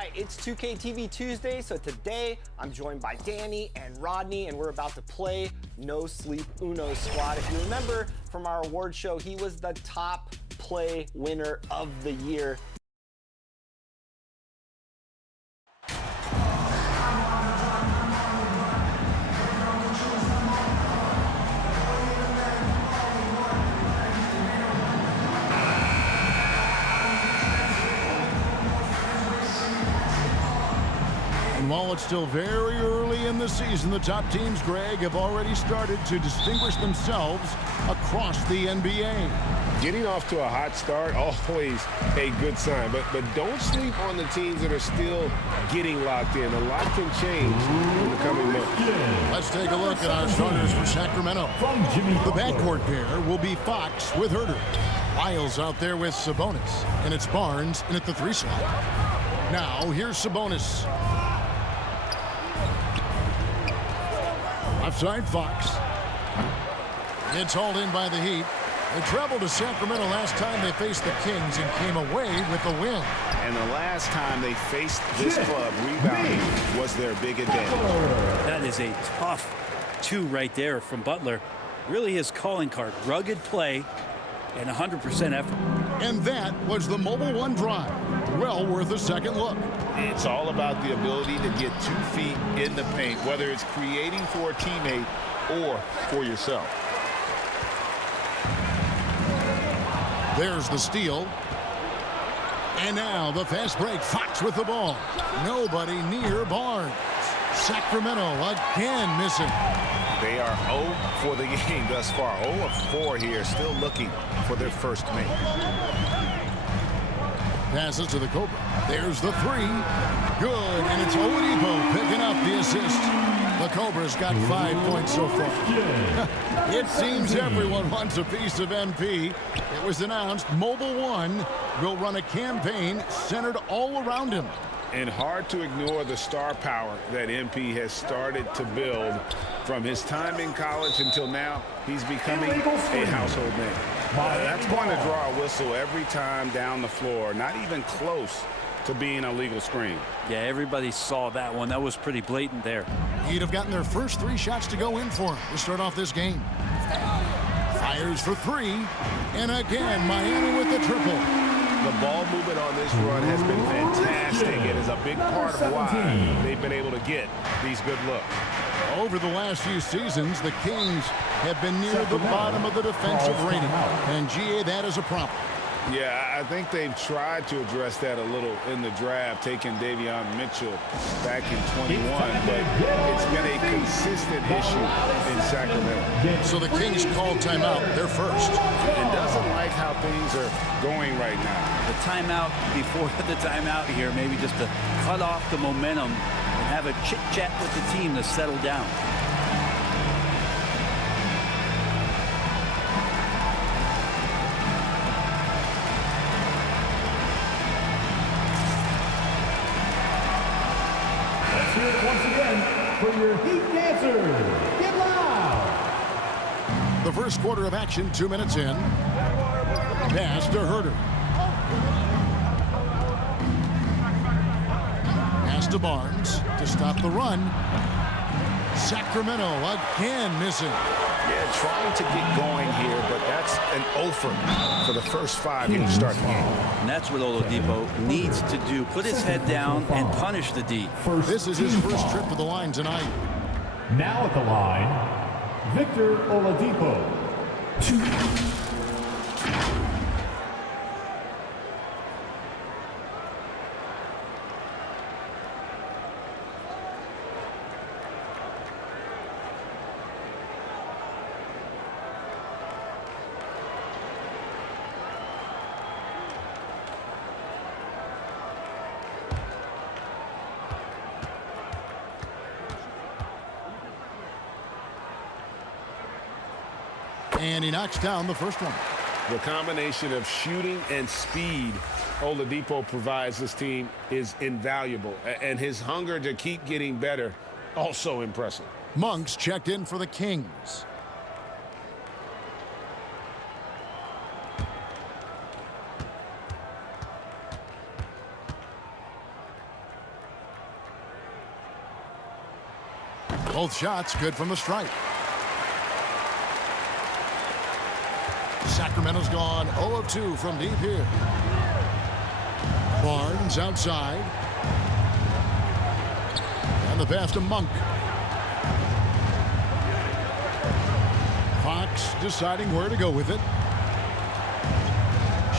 right, it's 2K TV Tuesday, so today I'm joined by Danny and Rodney, and we're about to play No Sleep Uno Squad. If you remember from our award show, he was the top play winner of the year. While it's still very early in the season, the top teams, Greg, have already started to distinguish themselves across the NBA. Getting off to a hot start, always a good sign. But don't sleep on the teams that are still getting locked in. A lot can change in the coming months. Let's take a look at our starters for Sacramento. The backcourt pair will be Fox with Herter. Wiles out there with Sabonis. And it's Barnes in at the 3 slot. Now, here's Sabonis. Offside Fox. It's hauled in by the Heat. They traveled to Sacramento last time they faced the Kings and came away with a win. And the last time they faced this club, rebounding was their big advantage. That is a tough 2 right there from Butler. Really his calling card. Rugged play and 100% effort. And that was the Mobile One drive. Well worth a second look. It's all about the ability to get 2 feet in the paint, whether it's creating for a teammate or for yourself. There's the steal. And now the fast break. Fox with the ball. Nobody near Barnes. Sacramento again missing. They are 0 for the game thus far. 0 of 4 here, still looking for their first make. Passes to the Cobra. There's the 3. Good, and it's Oladipo picking up the assist. The Cobra's got 5 points so far. It seems everyone wants a piece of MP. It was announced Mobile One will run a campaign centered all around him. And hard to ignore the star power that MP has started to build from his time in college until now. He's becoming a household name. That's going to draw a whistle every time down the floor. Not even close to being a legal screen. Yeah, everybody saw that one. That was pretty blatant there. He'd have gotten their first 3 shots to go in for him to start off this game. Fires for 3. And again, Miami with the triple. The ball movement on this run has been fantastic. It is a big part of why they've been able to get these good looks. Over the last few seasons, the Kings have been near the bottom of the defensive rating. And, GA, that is a problem. Yeah, I think they've tried to address that a little in the draft, taking Davion Mitchell back in 21, but it's been a consistent issue in Sacramento. So the Kings call timeout. They're first. And doesn't like how things are going right now. The timeout before the timeout here, maybe just to cut off the momentum and have a chit-chat with the team to settle down. Once again, for your Heat dancers, get loud! The first quarter of action, 2 minutes in. Pass to Herter. Pass to Barnes to stop the run. Sacramento again missing. Yeah, trying to get going here, but that's an offer for the first 5 here to start the game. And that's what Oladipo needs to do. Put his head down and punish the D. This is his first trip to the line tonight. Now at the line, Victor Oladipo. 2. And he knocks down the first one. The combination of shooting and speed Oladipo provides this team is invaluable. And his hunger to keep getting better, also impressive. Monks checked in for the Kings. Both shots good from the stripe. Sacramento's gone 0 of 2 from deep here. Barnes outside. And the pass to Monk. Fox deciding where to go with it.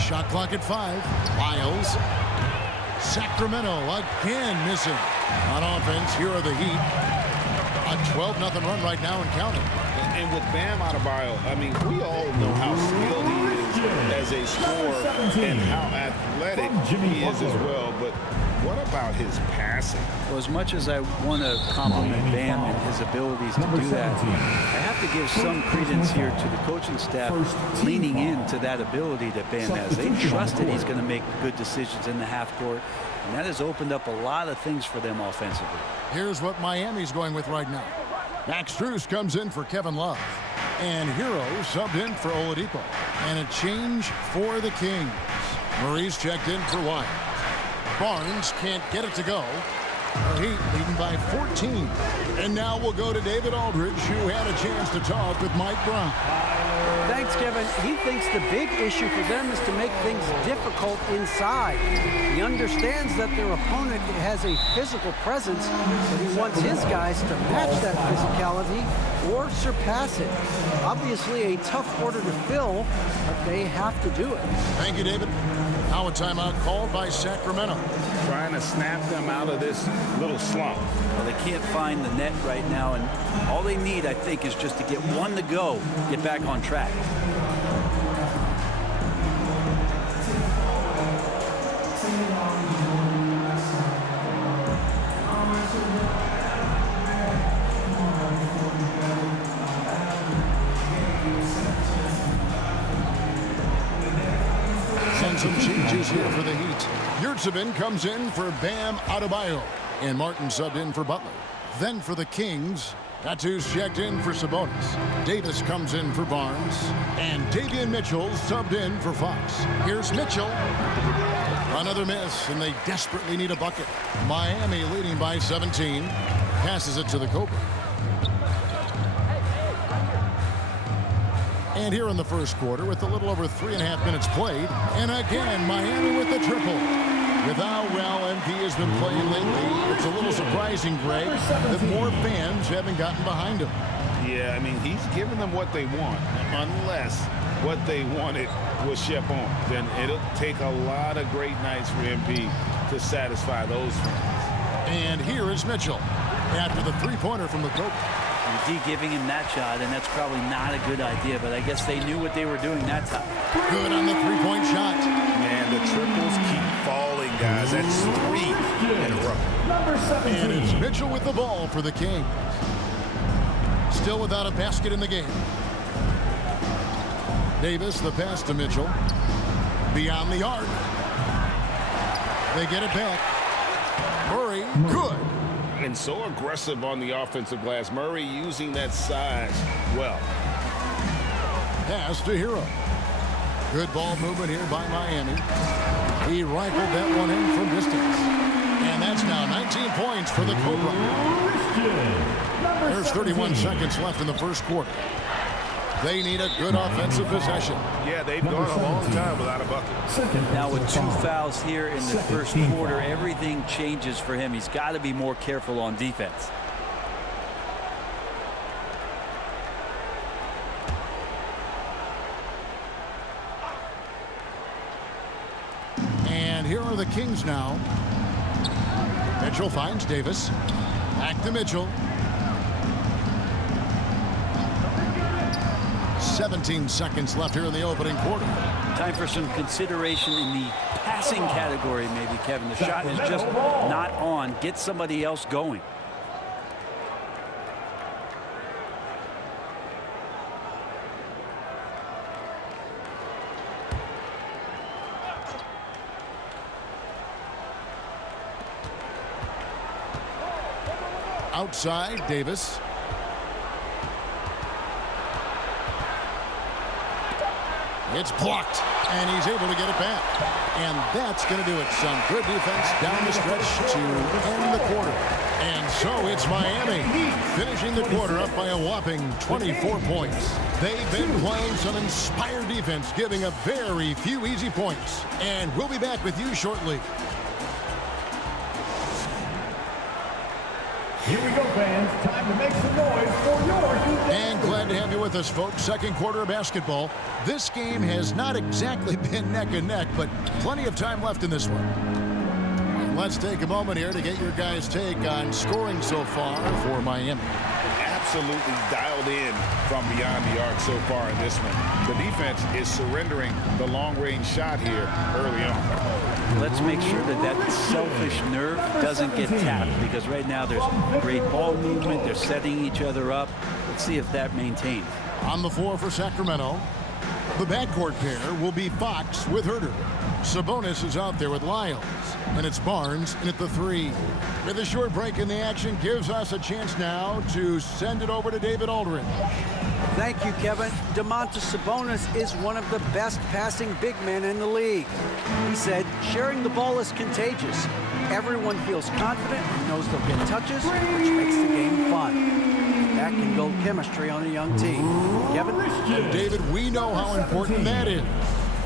Shot clock at 5. Miles. Sacramento again missing. On offense, here are the Heat. A 12-0 run right now and counting. And with Bam Adebayo, I mean, we all know how skilled he is as a scorer and how athletic he is as well. But what about his passing? Well, as much as I want to compliment Bam and his abilities to do that, I have to give some credence here to the coaching staff leaning into that ability that Bam has. They trust that he's going to make good decisions in the half court, and that has opened up a lot of things for them offensively. Here's what Miami's going with right now. Max Strus comes in for Kevin Love. And Hero subbed in for Oladipo. And a change for the Kings. Murray's checked in for Wyatt. Barnes can't get it to go. The Heat leading by 14. And now we'll go to David Aldridge, who had a chance to talk with Mike Brown. Thanks, Kevin. He thinks the big issue for them is to make things difficult inside. He understands that their opponent has a physical presence, but he wants his guys to match that physicality or surpass it. Obviously a tough order to fill, but they have to do it. Thank you, David. Now a timeout called by Sacramento. Trying to snap them out of this little slump. Well, they can't find the net right now, and all they need, I think, is just to get one to go, get back on track. Some changes here for the Heat. Yurtsevin comes in for Bam Adebayo. And Martin subbed in for Butler. Then for the Kings, Tatus checked in for Sabonis. Davis comes in for Barnes. And Davion Mitchell subbed in for Fox. Here's Mitchell. Another miss, and they desperately need a bucket. Miami leading by 17. Passes it to the Cobra. And here in the first quarter, with a little over 3.5 minutes played, and again, Miami with the triple. With how well MP has been playing lately, it's a little surprising, Greg, that more fans haven't gotten behind him. Yeah, I mean, he's giving them what they want, unless what they wanted was Shep on. Then it'll take a lot of great nights for MP to satisfy those fans. And here is Mitchell after the three-pointer from the Cobra. D giving him that shot, and that's probably not a good idea, but I guess they knew what they were doing that time. Good on the three-point shot. Man, the triples keep falling, guys. That's 3 in a row. And it's Mitchell with the ball for the Kings. Still without a basket in the game. Davis, the pass to Mitchell. Beyond the arc. They get it back. Murray, good. And so aggressive on the offensive glass. Murray using that size well. Pass to Hero. Good ball movement here by Miami. He rifled that one in from distance. And that's now 19 points for the Cobra. There's 31 seconds left in the first quarter. They need a good offensive possession. Yeah, they've gone a long time without a bucket. Now with 2 fouls here in the first quarter, everything changes for him. He's got to be more careful on defense. And here are the Kings now. Mitchell finds Davis. Back to Mitchell. 17 seconds left here in the opening quarter. Time for some consideration in the passing category, maybe, Kevin. The shot is just not on. Get somebody else going. Outside, Davis. It's blocked, and he's able to get it back. And that's going to do it. Some good defense down the stretch to end the quarter. And so it's Miami finishing the quarter up by a whopping 24 points. They've been playing some inspired defense, giving up very few easy points. And we'll be back with you shortly. Here we go, fans. Time to make some noise for your Heat. And glad to have you with us, folks. Second quarter of basketball. This game has not exactly been neck and neck, but plenty of time left in this one. And let's take a moment here to get your guys' take on scoring so far for Miami. Absolutely dialed in from beyond the arc so far in this one. The defense is surrendering the long-range shot here early on. Let's make sure that that selfish nerve doesn't get tapped, because right now there's great ball movement. They're setting each other up. Let's see if that maintains. On the floor for Sacramento, the backcourt pair will be Fox with Herter. Sabonis is out there with Lyles, and it's Barnes in at the 3. With a short break in the action, gives us a chance now to send it over to David Aldridge. Thank you, Kevin. Domantas Sabonis is one of the best passing big men in the league. He said, sharing the ball is contagious. Everyone feels confident and knows they'll get touches, which makes the game fun. That can build chemistry on a young team. Kevin? And David, we know how important that is.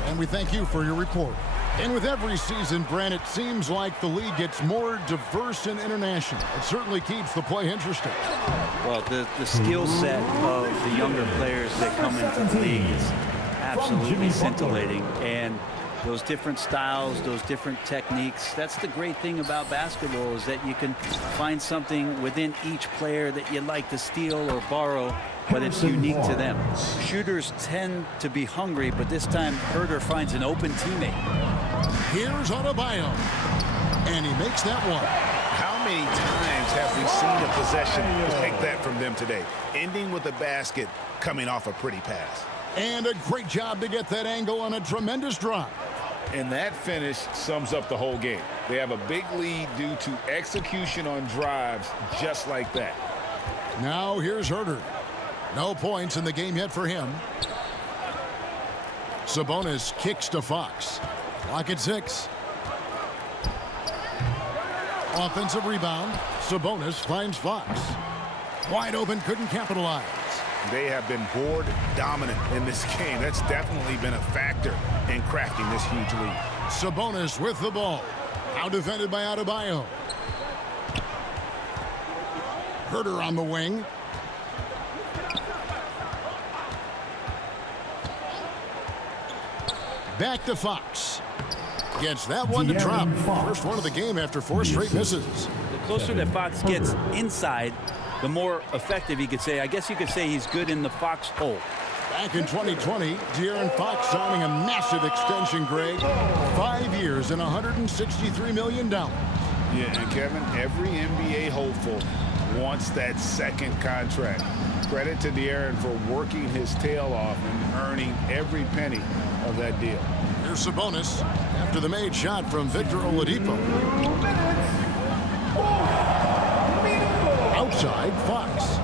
And we thank you for your report. And with every season, Brent, it seems like the league gets more diverse and international. It certainly keeps the play interesting. Well, the skill set of the younger players that come into the league is absolutely scintillating. And those different styles, those different techniques, that's the great thing about basketball, is that you can find something within each player that you'd like to steal or borrow, but it's unique to them. Shooters tend to be hungry, but this time Herter finds an open teammate. Here's Adebayo, and he makes that one. How many times have we seen a possession like that from them today, ending with a basket coming off a pretty pass? And a great job to get that angle on a tremendous drive. And that finish sums up the whole game. They have a big lead due to execution on drives just like that. Now here's Herter. No points in the game yet for him. Sabonis kicks to Fox. Clock at 6. Offensive rebound. Sabonis finds Fox. Wide open, couldn't capitalize. They have been board dominant in this game. That's definitely been a factor in crafting this huge lead. Sabonis with the ball. Now defended by Adebayo. Herter on the wing. Back to Fox. Gets that one to drop. First one of the game after 4 straight misses. The closer that Fox gets inside, the more effective he could say. I guess you could say he's good in the Fox hole. Back in 2020, De'Aaron Fox signing a massive extension, Greg. 5 years and $163 million. Yeah, and Kevin, every NBA hopeful wants that second contract. Credit to De'Aaron for working his tail off and earning every penny of that deal. Here's Sabonis after the made shot from Victor Oladipo. Outside, Fox.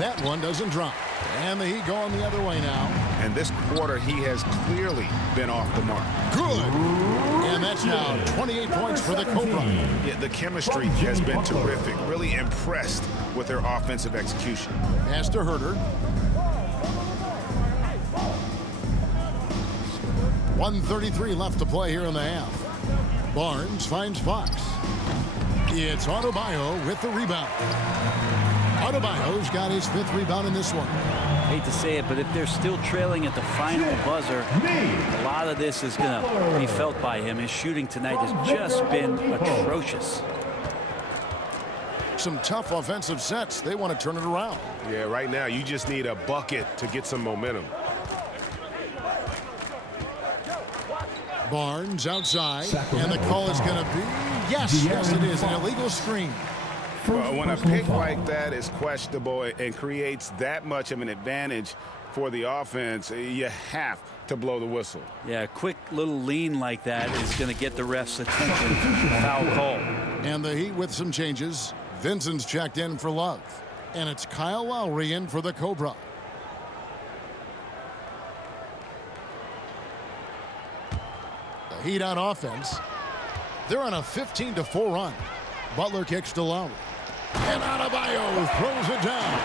That one doesn't drop. And the Heat going the other way now. And this quarter, he has clearly been off the mark. Good. And that's now 28 points for the Cobra. Yeah, the chemistry has been terrific. Really impressed with their offensive execution. Pass to Herter. 1:33 left to play here in the half. Barnes finds Fox. It's Adebayo with the rebound. Adebayo's got his 5th rebound in this one. Hate to say it, but if they're still trailing at the final buzzer, a lot of this is going to be felt by him. His shooting tonight has just been atrocious. Some tough offensive sets. They want to turn it around. Yeah, right now you just need a bucket to get some momentum. Barnes outside, and the call is going to be, yes, it is, an illegal screen. When a pick like that is questionable and creates that much of an advantage for the offense, you have to blow the whistle. Yeah, a quick little lean like that is going to get the ref's attention. Foul call. And the Heat with some changes. Vincent's checked in for Love, and it's Kyle Lowry in for the Cobra. Heat on offense. They're on a 15-4 run. Butler kicks to Lowry. And Adebayo throws it down.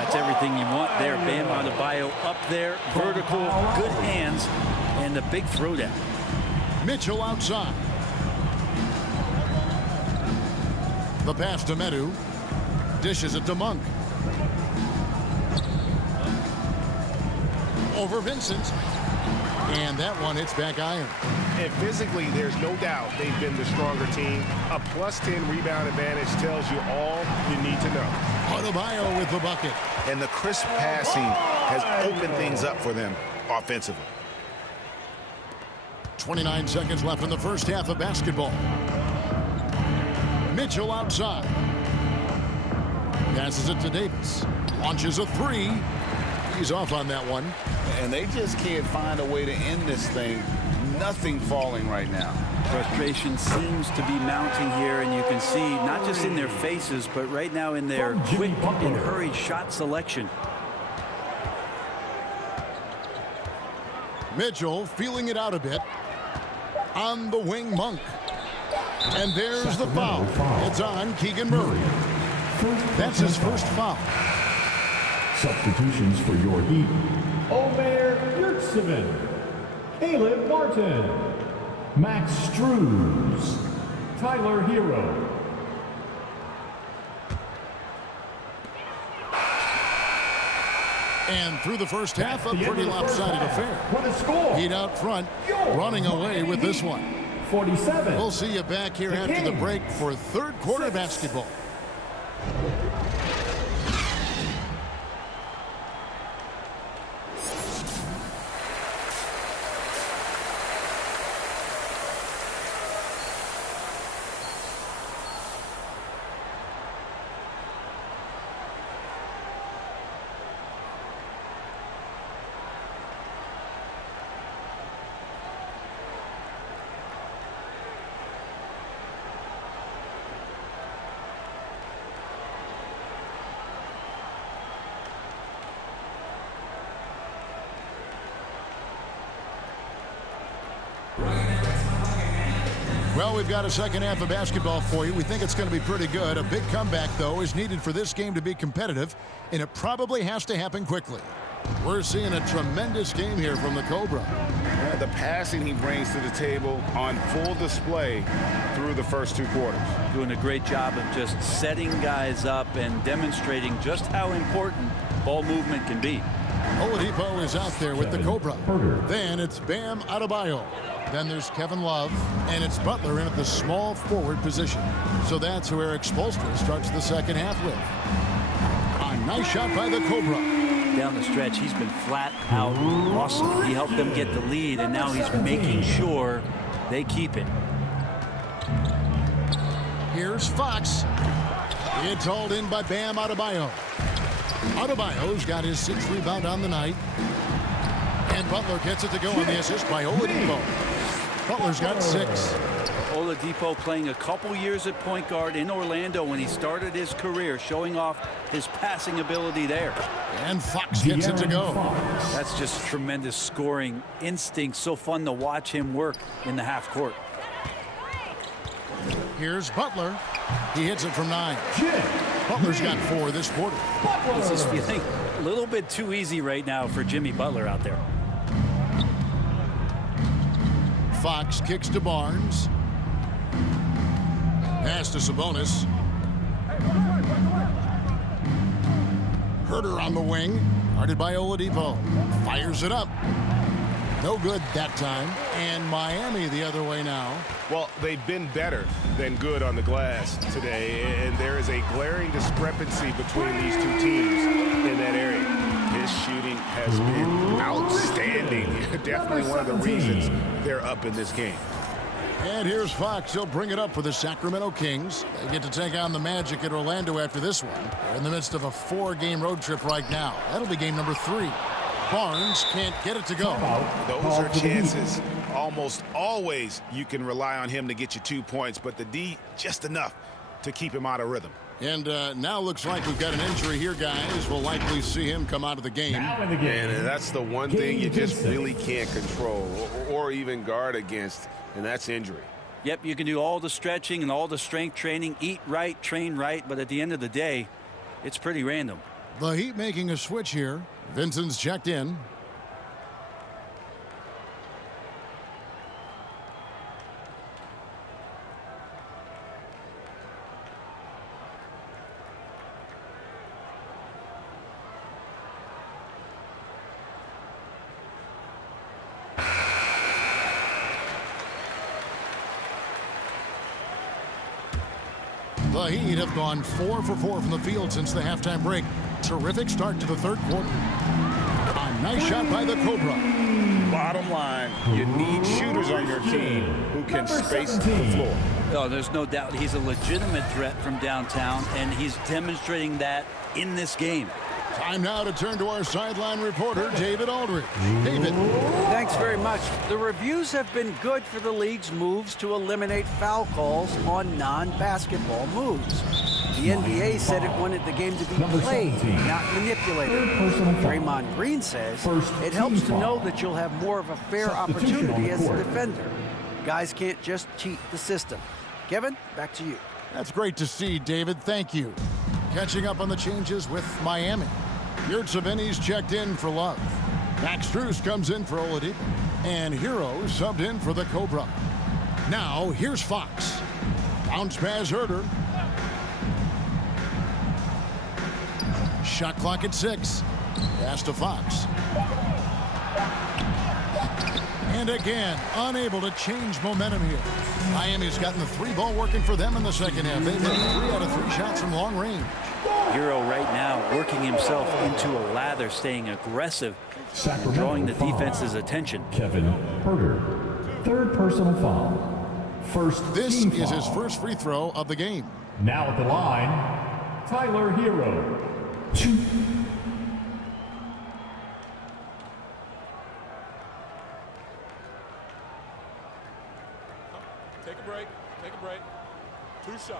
That's everything you want there. Bam Adebayo up there, vertical, good hands, and the big throwdown. Mitchell outside. The pass to Medu. Dishes it to Monk. Over Vincent. And that one hits back iron. And physically, there's no doubt they've been the stronger team. A +10 rebound advantage tells you all you need to know. Adebayo with the bucket. And the crisp passing has opened things up for them offensively. 29 seconds left in the first half of basketball. Mitchell outside. Passes it to Davis. Launches a three. He's off on that one. And they just can't find a way to end this thing. Nothing falling right now. Frustration seems to be mounting here, and you can see not just in their faces, but right now in their quick and hurried shot selection. Mitchell feeling it out a bit. On the wing, Monk. And there's the foul. It's on Keegan Murray. That's his first foul. Substitutions for your Heat. Omer Yurtseven, Caleb Martin, Max Struz, Tyler Hero. And through the first half, a pretty lopsided affair. Heat out front, running away with this one. 47. We'll see you back here after the break for third quarter basketball. Well, we've got a second half of basketball for you. We think it's going to be pretty good. A big comeback, though, is needed for this game to be competitive, and it probably has to happen quickly. We're seeing a tremendous game here from the Cobra. The passing he brings to the table on full display through the first two quarters. Doing a great job of just setting guys up and demonstrating just how important ball movement can be. Oladipo is out there with the Cobra. Then it's Bam Adebayo. Then there's Kevin Love, and it's Butler in at the small forward position. So that's who Eric Spoelstra starts the second half with. A nice shot by the Cobra. Down the stretch, he's been flat out awesome. He helped them get the lead, and now he's making sure they keep it. Here's Fox. It's hauled in by Bam Adebayo. Adebayo's got his 6th rebound on the night. And Butler gets it to go on the assist by Oladipo. Butler's got 6. Oladipo playing a couple years at point guard in Orlando when he started his career, showing off his passing ability there. And Fox gets it to go. That's just tremendous scoring instinct. So fun to watch him work in the half court. Here's Butler. He hits it from 9. Butler's got 4 this quarter. This is feeling a little bit too easy right now for Jimmy Butler out there. Fox kicks to Barnes. Pass to Sabonis. Herter on the wing. Guarded by Oladipo. Fires it up. No good that time. And Miami the other way now. Well, they've been better than good on the glass today, and there is a glaring discrepancy between these two teams in that area. His shooting has been outstanding. Definitely one of the reasons they're up in this game. And here's Fox. He'll bring it up for the Sacramento Kings. They get to take on the Magic at Orlando after this one. They're in the midst of a 4-game road trip right now. That'll be game number 3. Barnes can't get it to go. Those are chances. Almost always you can rely on him to get you 2 points, but the D just enough to keep him out of rhythm. And now looks like we've got an injury here, guys. We'll likely see him come out of the game. Now in the game. And that's the one thing you just really can't control or even guard against, and that's injury. Yep, you can do all the stretching and all the strength training, eat right, train right, but at the end of the day, it's pretty random. The Heat making a switch here. Vincent's checked in. The Heat have gone 4 for 4 from the field since the halftime break. Terrific start to the third quarter. A nice shot by the Cobra. Bottom line, you need shooters on your team who can space the floor. Oh, there's no doubt he's a legitimate threat from downtown, and he's demonstrating that in this game. Time now to turn to our sideline reporter, David Aldridge. David. Thanks very much. The reviews have been good for the league's moves to eliminate foul calls on non-basketball moves. The NBA said it wanted the game to be played, not manipulated. Draymond Green says it helps to know that you'll have more of a fair opportunity as a defender. Guys can't just cheat the system. Kevin, back to you. That's great to see, David. Thank you. Catching up on the changes with Miami. Yurtseveni's checked in for Love. Max Strus comes in for Oladipo. And Hero subbed in for the Cobra. Now, here's Fox. Bounce pass Herter. Shot clock at 6. Pass to Fox. And again, unable to change momentum here. Miami's gotten the 3-ball working for them in the second half. They've hit 3 out of 3 shots from long range. Hero right now working himself into a lather, staying aggressive, drawing the defense's attention. Kevin Herter, third personal foul. This is his first free throw of the game. Now at the line, Tyler Hero. 2. Take a break. Take a break. 2 shots.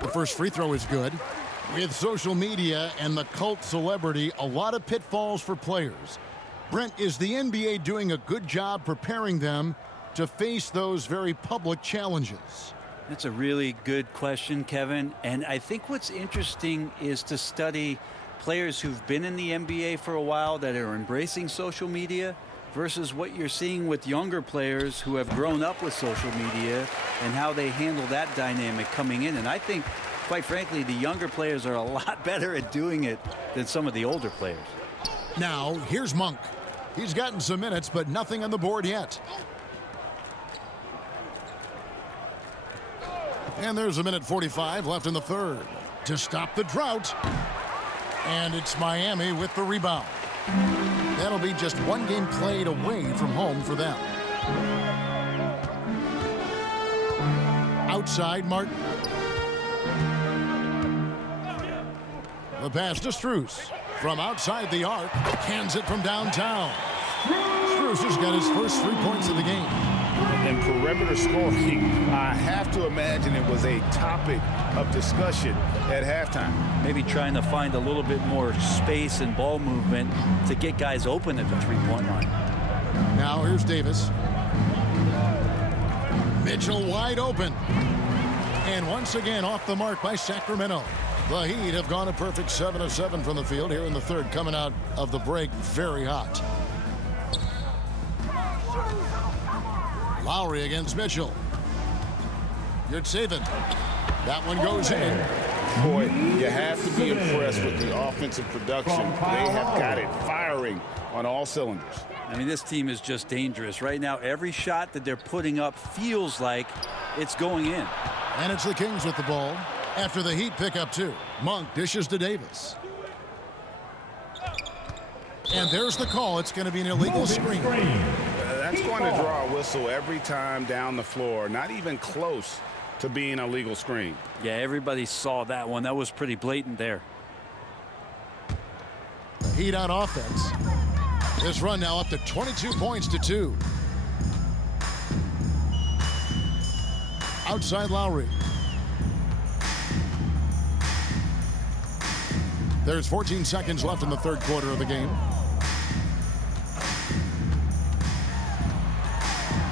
The first free throw is good. With social media and the cult celebrity, a lot of pitfalls for players. Brent, is the NBA doing a good job preparing them to face those very public challenges? That's a really good question, Kevin. And I think what's interesting is to study players who've been in the NBA for a while that are embracing social media versus what you're seeing with younger players who have grown up with social media and how they handle that dynamic coming in. And I think, quite frankly, the younger players are a lot better at doing it than some of the older players. Now, here's Monk. He's gotten some minutes, but nothing on the board yet. And there's 1:45 left in the third to stop the drought. And it's Miami with the rebound. That'll be just one game played away from home for them. Outside, Martin. The pass to Strus. From outside the arc, cans it from downtown. Strus has got his first 3 points of the game. And perimeter scoring, I have to imagine it was a topic of discussion at halftime. Maybe trying to find a little bit more space and ball movement to get guys open at the three-point line. Now here's Davis. Mitchell wide open. And once again off the mark by Sacramento. The Heat have gone a perfect 7 of 7 from the field here in the third, coming out of the break very hot. Lowry against Mitchell. Yurtseven. That one goes in. Boy, you have to be impressed with the offensive production. They have got it firing on all cylinders. I mean, this team is just dangerous. Right now, every shot that they're putting up feels like it's going in. And it's the Kings with the ball. After the Heat pick up 2. Monk dishes to Davis. And there's the call. It's going to be an illegal screen. That's going to draw a whistle every time down the floor. Not even close to being a legal screen. Yeah, everybody saw that one. That was pretty blatant there. Heat on offense. This run now up to 22 points to 2. Outside Lowry. There's 14 seconds left in the third quarter of the game.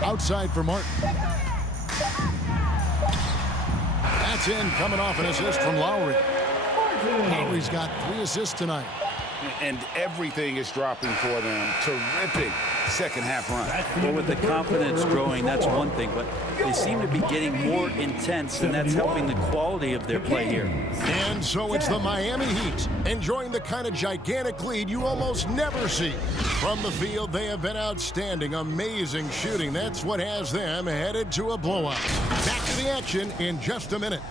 Outside for Martin. That's in, coming off an assist from Lowry. Lowry's got 3 assists tonight. And everything is dropping for them. Terrific second half run. Well, with the confidence growing, that's one thing, but they seem to be getting more intense, and that's helping the quality of their play here. And so it's the Miami Heat enjoying the kind of gigantic lead you almost never see. From the field, they have been outstanding. Amazing shooting. That's what has them headed to a blowout. Back to the action in just a minute.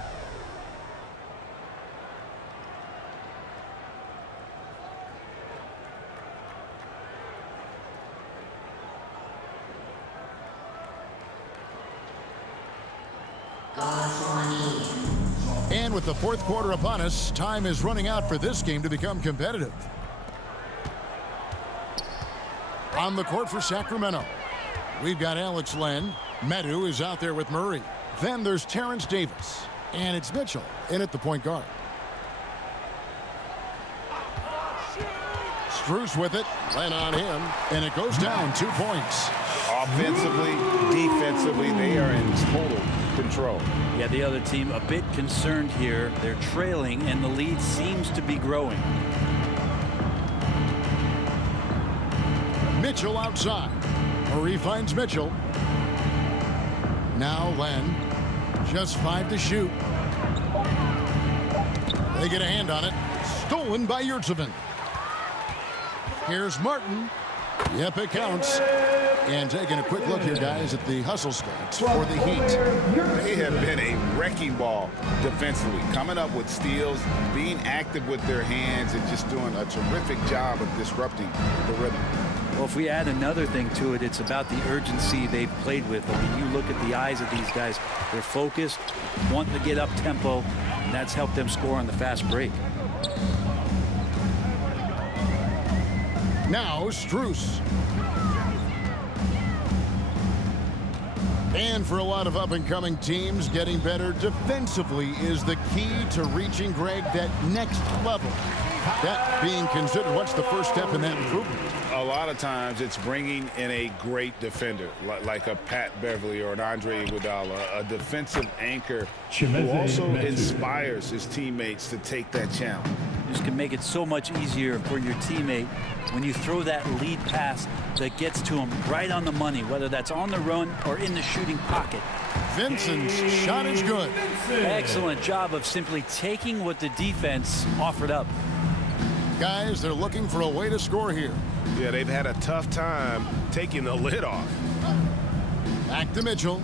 And with the fourth quarter upon us, time is running out for this game to become competitive. On the court for Sacramento, we've got Alex Len. Medu is out there with Murray. Then there's Terrence Davis. And it's Mitchell in at the point guard. Strus with it. Len on him. And it goes down 2 points. Offensively, defensively, they are in total control. Yeah, the other team a bit concerned here. They're trailing, and the lead seems to be growing. Mitchell outside. Murray finds Mitchell. Now Len. Just 5 to shoot. They get a hand on it. Stolen by Yurtseven. Here's Martin. Yep, it counts. And taking a quick look here, guys, at the hustle stats for the Heat. They have been a wrecking ball defensively, coming up with steals, being active with their hands, and just doing a terrific job of disrupting the rhythm. Well, if we add another thing to it, it's about the urgency they've played with. I mean, you look at the eyes of these guys. They're focused, wanting to get up tempo, and that's helped them score on the fast break. Now Strus. And for a lot of up-and-coming teams, getting better defensively is the key to reaching, Greg, that next level. That being considered, what's the first step in that improvement? A lot of times it's bringing in a great defender, like a Pat Beverly or an Andre Iguodala, a defensive anchor who also inspires his teammates to take that challenge. This can make it so much easier for your teammate when you throw that lead pass that gets to him right on the money, whether that's on the run or in the shooting pocket. Vincent's shot is good. Excellent job of simply taking what the defense offered up. Guys, they're looking for a way to score here. Yeah, they've had a tough time taking the lid off. Back to Mitchell.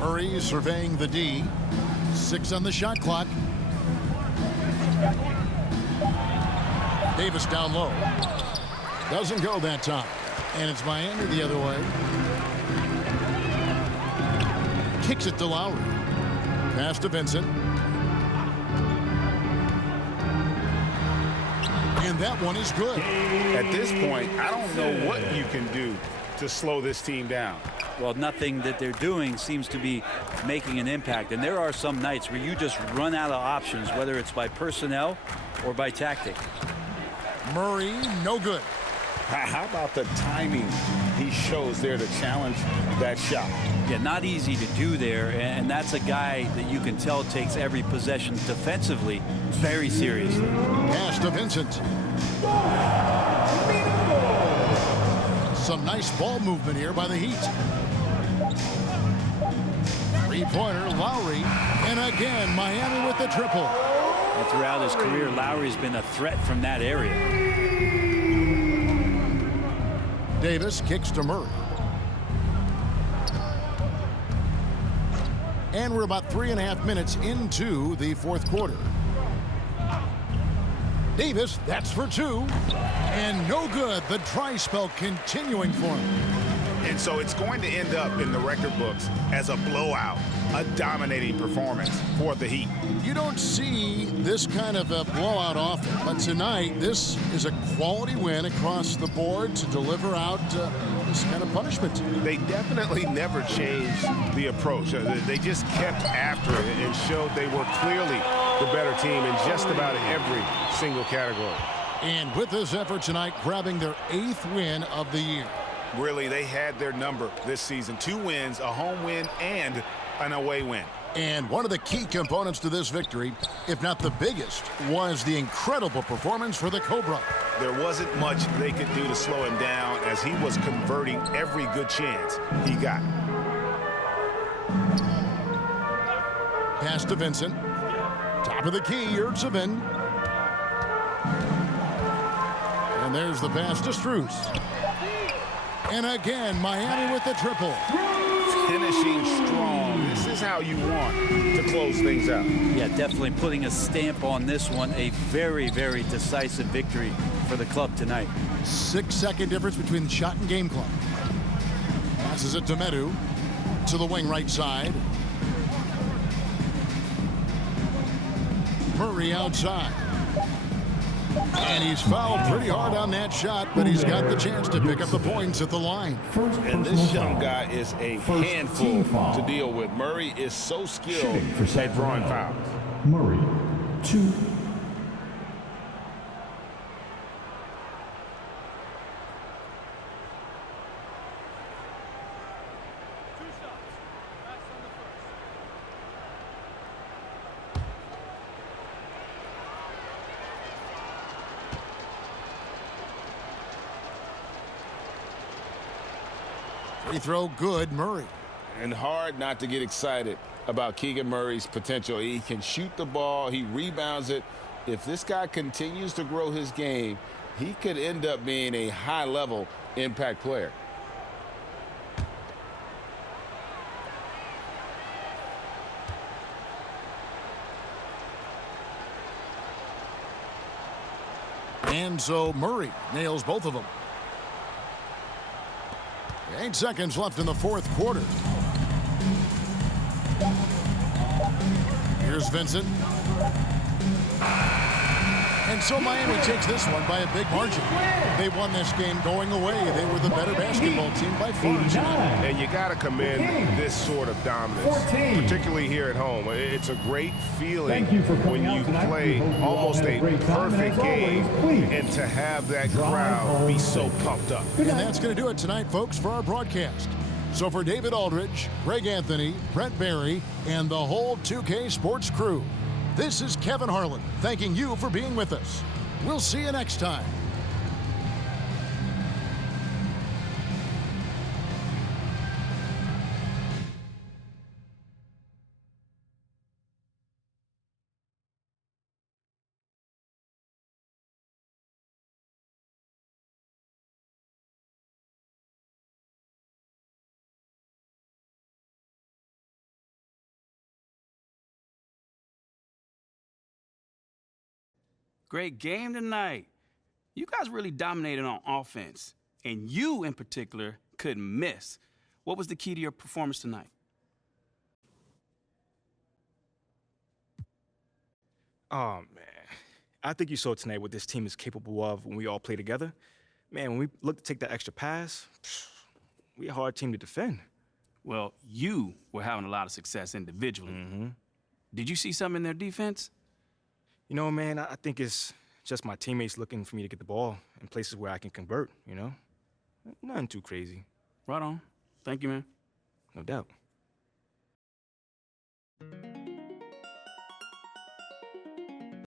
Murray surveying the D. 6 on the shot clock. Davis down low. Doesn't go that time. And it's Miami the other way. Kicks it to Lowry. Pass to Vincent. And that one is good. At this point, I don't know what you can do to slow this team down. Well, nothing that they're doing seems to be making an impact. And there are some nights where you just run out of options, whether it's by personnel or by tactic. Murray, no good. How about the timing he shows there to challenge that shot? Yeah, not easy to do there, and that's a guy that you can tell takes every possession defensively very seriously. Pass to Vincent. Some nice ball movement here by the Heat. Three-pointer, Lowry, and again, Miami with the triple. And throughout his career, Lowry's been a threat from that area. Davis kicks to Murray. And we're about 3.5 minutes into the fourth quarter. Davis, that's for 2. And no good. The dry spell continuing for him. And so it's going to end up in the record books as a blowout, a dominating performance for the Heat. You don't see this kind of a blowout often, but tonight this is a quality win across the board to deliver out this kind of punishment. They definitely never changed the approach. They just kept after it and showed they were clearly the better team in just about every single category. And with this effort tonight, grabbing their 8th win of the year. Really, they had their number this season. 2 wins, a home win, and an away win. And one of the key components to this victory, if not the biggest, was the incredible performance for the Cobra. There wasn't much they could do to slow him down as he was converting every good chance he got. Pass to Vincent. Top of the key, Yurtsevin. And there's the pass to Strus. And again, Miami with the triple. Finishing strong. This is how you want to close things out. Yeah, definitely putting a stamp on this one. A very, very decisive victory for the club tonight. 6-second difference between shot and game clock. Passes it to Medu. To the wing right side. Murray outside. And he's fouled pretty hard on that shot, but he's got the chance to pick up the points at the line. And this young guy is a handful to deal with. Murray is so skilled at drawing fouls. Murray, 2. Free throw good, Murray. And hard not to get excited about Keegan Murray's potential. He can shoot the ball. He rebounds it. If this guy continues to grow his game, he could end up being a high-level impact player. And so Murray nails both of them. 8 seconds left in the 4th quarter. Here's Vincent. And so Miami takes this one by a big margin. They won this game going away. They were the better basketball team by far tonight. And you got to commend this sort of dominance, particularly here at home. It's a great feeling when you play almost a perfect game and to have that crowd be so pumped up. And that's going to do it tonight, folks, for our broadcast. So for David Aldridge, Greg Anthony, Brent Barry, and the whole 2K Sports crew, this is Kevin Harlan thanking you for being with us. We'll see you next time. Great game tonight. You guys really dominated on offense, and you in particular couldn't miss. What was the key to your performance tonight? Oh, man. I think you saw tonight what this team is capable of when we all play together. Man, when we look to take that extra pass, we're a hard team to defend. Well, you were having a lot of success individually. Did you see something in their defense? You know, man, I think it's just my teammates looking for me to get the ball in places where I can convert, you know? Nothing too crazy. Right on. Thank you, man. No doubt.